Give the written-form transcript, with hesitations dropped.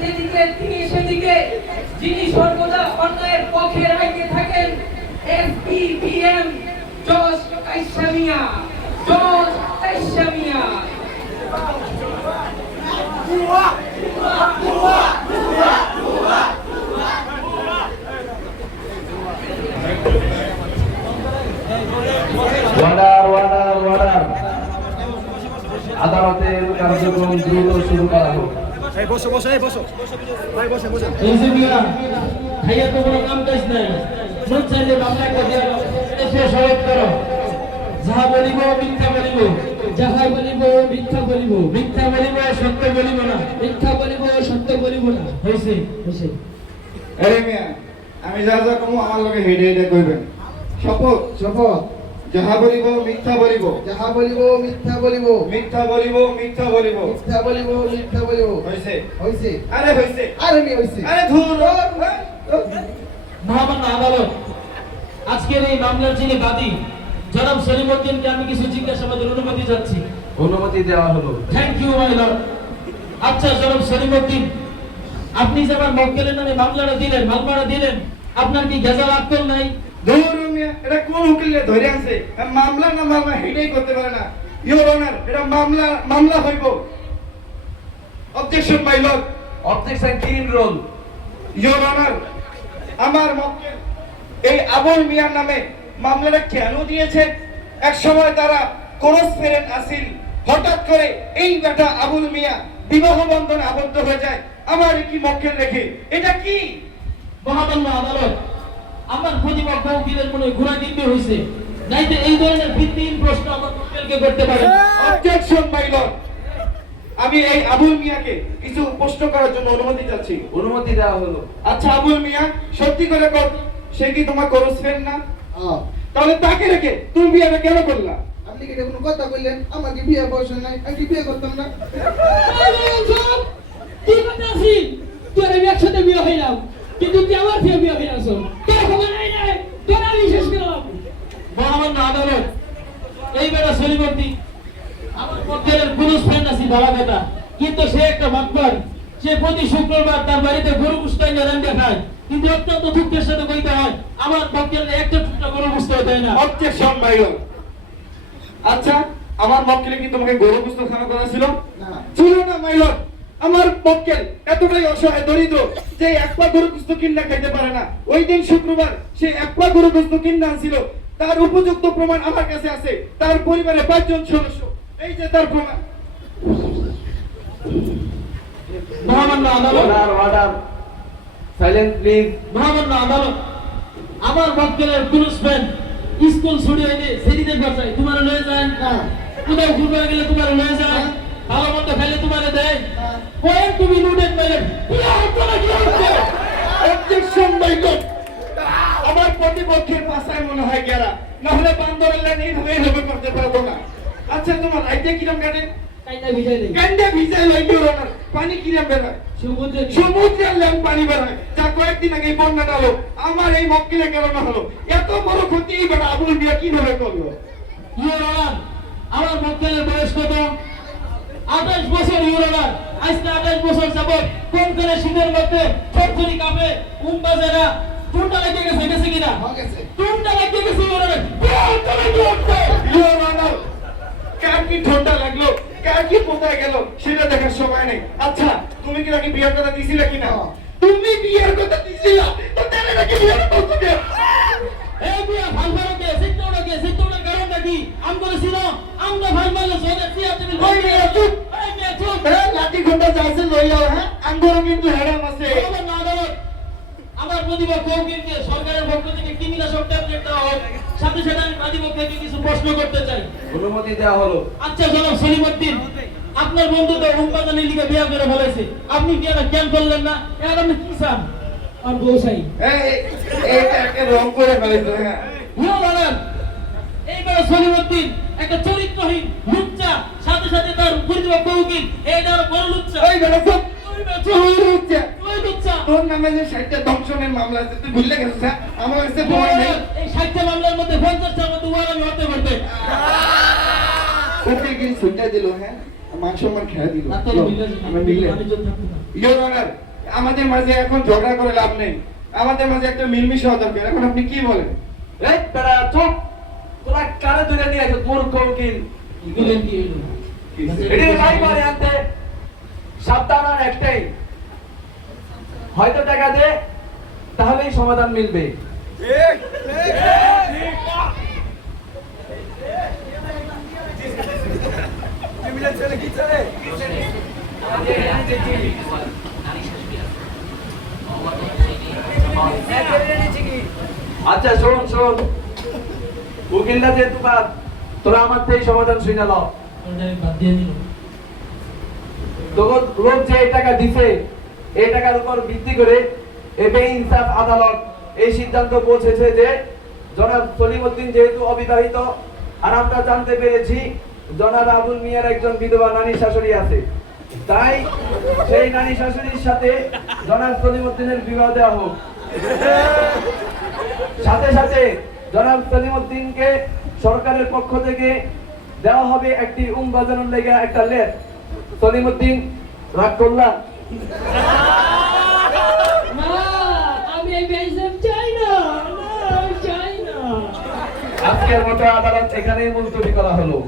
যেদিকে তিনি সেদিকে, যিনি সর্বদা অন্যায়ের পক্ষে রাইতে থাকেন, এসপিবিএম জজ কাইসা মিয়া, জজ কাইসা মিয়া। আদালতের কার্যক্রম দ্রুত শুরু করা হোক। ভাইয়া তো কোনো কাম কাজ নাই, মন চাইলে মামলা করে এসে সরব করো। যাহা বলিব মিথ্যা বলিব, যাহা বলিব মিথ্যা বলিব, মিথ্যা বলিব সত্য বলিব না, মিথ্যা বলিব সত্য বলিব না। হয়েছে হয়েছে। আরে মিয়া, আমি যা যা কমু আমার লগে হেডে হেডে কইবেন। শপথ শপথ। যাহা বলিব মিথ্যা বলিব, যাহা বলিব মিথ্যা বলিব, মিথ্যা বলিব মিথ্যা বলিব। মিথ্যা বলিব মিথ্যা বলিব। হইছে হইছে। আরে হইছে। আরে মি হইছে। আরে ধুর। মহামান্য আদালত, আজকের এই মামলার যিনি বাদী জনাব সলিমউদ্দিনকে আমি কিছু জিজ্ঞাসাবাদের অনুমতি চাচ্ছি। অনুমতি দেওয়া হলো। Thank you my lord. আচ্ছা জনাব সলিমউদ্দিন, আপনি যে আমার মক্কেলের নামে মামলাটা দিলেন, আপনার কি গেজাল আক্কেল নাই? ধুর মিয়া, এটা কোন উকিলে ধরে আনছে? মামলা না মামলা হেডেই করতে পারে না। ইওর অনার, এটা মামলা হইব। Objection my lord. Objection clean role. Your honour, আমার মক্কেল এই আবুল মিয়ার নামে মামলাটা কেন দিয়েছে? এক সময় তারা কোরস ফেরেন আসিল, হঠাৎ করে এই বেটা আবুল মিয়া বিবাহ বন্ধনে আবদ্ধ হয়ে যায় আমার কি মক্কেল রেখে। এটা কি? মহামান্য আদালত, আমার প্রতিপক্ষ উকিলের মনে ঘোড়া দিতে হয়েছে, নাইতে এই ধরনের ভিত্তিহীন প্রশ্ন আমার মক্কেলকে করতে পারে। Objection my Lord. আমি এই আবুল মিয়াকে কিছু প্রশ্ন করার জন্য অনুমতি চাচ্ছি। অনুমতি দেওয়া হলো। আচ্ছা আবুল মিয়া, সত্যি করে কর, সে কি তোমার কোরস ফ্রেন্ড না? তাহলে তাকে রেখে তুমি বিয়েটা কেন করলা? আপনি কি এটা কোনো কথা বললেন? আমার কি বিয়ে বয়স নাই, আমি কি বিয়ে করতাম না? কি কথা আছি? তোর আমি একসাথে বিয়ে হইলাম, কিন্তু তুই আমার বিয়ে হইলাম। তোর খবর নাই, তোর আমি শেষ করলাম। মহামান্য আদালত, এই বেটা সলিমউদ্দিন আমার মক্কেলের পুরুষ ফ্রেন্ড আছি ভালো কথা, কিন্তু সে একটা বাটপার। সে প্রতি শুক্রবার তার বাড়িতে গরু গোশত রান্না খায়, কিন্তু অত্যন্ত দুঃখের সাথে কইতে হয় আমার মক্কেলের একটা টুকরা গরু গোশত দেয় না। Objection my lord. আচ্ছা, আমার মক্কেলে কি তোমাকে গরু গোশত খাওয়া করা ছিল? না। ছিল না মাই লর্ড। আমার মক্কেল এতটাই অসহায় দরিদ্র যে এক পা গরু গোশত কিনা খাইতে পারে না। ওই দিন শুক্রবার সে এক পা গরু গোশত কিনা আনছিল, তার উপযুক্ত প্রমাণ আমার কাছে আছে। তার পরিবারে 5 জন সদস্য, এই যে তার প্রমাণ। মহামান্য আদালত, অর্ডার। Silent please. মহামান্য আদালত, আমার মক্কেলের পুরুষ ফ্রেন্ড স্কুল ছুটি হইলে সেদিনের বাসায় তোমার লয়ে যায় না, কোথাও ঘুরবে গেলে তোমার লয়ে যায়, ভালো মন্দ খাইলে তোমার দেয়। Point to be noted my lord. Objection my lord. আমার প্রতিপক্ষের ভাষায় মনে হয় গেরা, না হলে বান্দরের লাইন এইভাবে করতে পারবো না। আচ্ছা, তোমার আইডিয়া কিরম কাটে? কাইটা ভিজাই দেই। কান্দে ভিজাই লাইন পানি কিরম বেরোয়? সমুদ্রের ল্যাং পানি বেরোয়, যা কয়েকদিন আগে বন্যা হলো। আমার এই মক্কেলের কারণে হলো। এত বড় ক্ষতি এই বেটা আবুল মিয়া কিভাবে করলো? ইউর অনার, আমার মক্কেলের বয়স কত? 28 বছর ইউর অনার। আজকে 28 বছর যাবত কোন করে শীতের মধ্যে চরচরি কাঁপে, ঘুম বাজে না, চুনটা লেগে গেছে কিনা? চুনটা লেগে গেছে ইউর অনার। ইওর অনার, কার কি ঠান্ডা লাগলো, কার কি কোথায় গেল সেটা দেখার সময় নেই। আচ্ছা, তুমি কি নাকি বিয়ের কথা দিছিলে কিনা? তুমি বিয়ের কথা দিছিলা, তো তাহলে নাকি বিয়ের কথা দিও? এই বিয়া ভাল ভালোকে সিটটা কারণটা কি? আম করেছিল, আমরা ভাল ভালো সোজা সিয়া তুমি ওই মেয়ে চুপ। এই মেয়ে চুপ। হ্যাঁ, লাঠি ঘন্টা যাইছে লইয়াও। হ্যাঁ, আঙ্গুরও কিন্তু হেরাম আছে। মহামান্য আদালত, আমার প্রতিপক্ষ উকিলকে সরকারের পক্ষ থেকে কৃমিনাশক ট্যাবলেট দেওয়া হোক, সাথে সাথে আমি প্রতিপক্ষকে কিছু প্রশ্ন করতে চাই। অনুমতি দেওয়া হলো। আচ্ছা জনাব সলিমউদ্দিন, আপনার বন্ধু তো উম্পাদানের লিগে বিয়ে করে ফেলেছে, আপনি বিয়েটা কেন করলেন না? এর আপনি কি চান? আর বউ চাই। এইটা একটা রং করে ফেলেছে। হ্যাঁ, ইউর অনার, এইবার সলিমউদ্দিন একটা চরিত্রহীন লুচ্চা, সাথে সাথে তার প্রতিপক্ষ উকিল এইটা আরো বড় লুচ্চা। ওই বেটা চুপ। ওই বেটা চুপ। ওই লুচ্চা। তোর নামে যে 60টা দংশনের মামলা আছে, তুই ভুলে গেছিস? হ্যাঁ? আমার কাছে প্রমাণ নেই। এই 60টা মামলার মধ্যে 50টার মধ্যে ওয়ারামি হতে করতে। উকিল কি ছুটে দিল? হ্যাঁ, মান সম্মান খেয়ে দিল। ডাক্তার আমি মিললে। আমি যদি থাকতে না। ইওর অনার, আমাদের মাঝে এখন ঝগড়া করে লাভ নেই, আমাদের মাঝে একটা মিলমিশ হওয়া দরকার। এখন আপনি কি বলেন? এই বেটা চুপ, তোরা কানে ধরে নিয়ে আসো মূর্খ উকিল। এগুলো কি হলো? এটি লাই মারে আনতে সাবধান আর একটাই, হয়তো টাকা দে তাহলেই সমাধান মিলবে। আচ্ছা শোন শোন, উকিলরা যেহেতু বাদ, তোরা আমার থেকে সমাধান শুনে নাও। ওদের বাদ দিয়ে দিল। তখন লোক যে এই টাকা দিছে, এই টাকার উপর ভিত্তি করে এই বেইনসাফ আদালত এই সিদ্ধান্ত পৌঁছেছে যে জনাব সলিমউদ্দিন যেহেতু অবিবাহিত, আর আমরা জানতে পেরেছি জনাব আবুল মিয়ার একজন বিধবা নারী শাশুড়ি আছে, তাই সেই নারী শাশুড়ির সাথে জনাব সলিমউদ্দিনের বিবাহ দেওয়া হোক। সাথে সাথে জনাব সলিমউদ্দিনকে সরকারের পক্ষ থেকে দেওয়া হবে একটি বাজানোর লেগে একটা লেট। সলিমউদ্দিন রাগ করলা? না, আমি এই বেইনসাফ চাই না, না, আমি চাই না। আজকের মতো আদালত এখানেই মুলতবি করা হলো।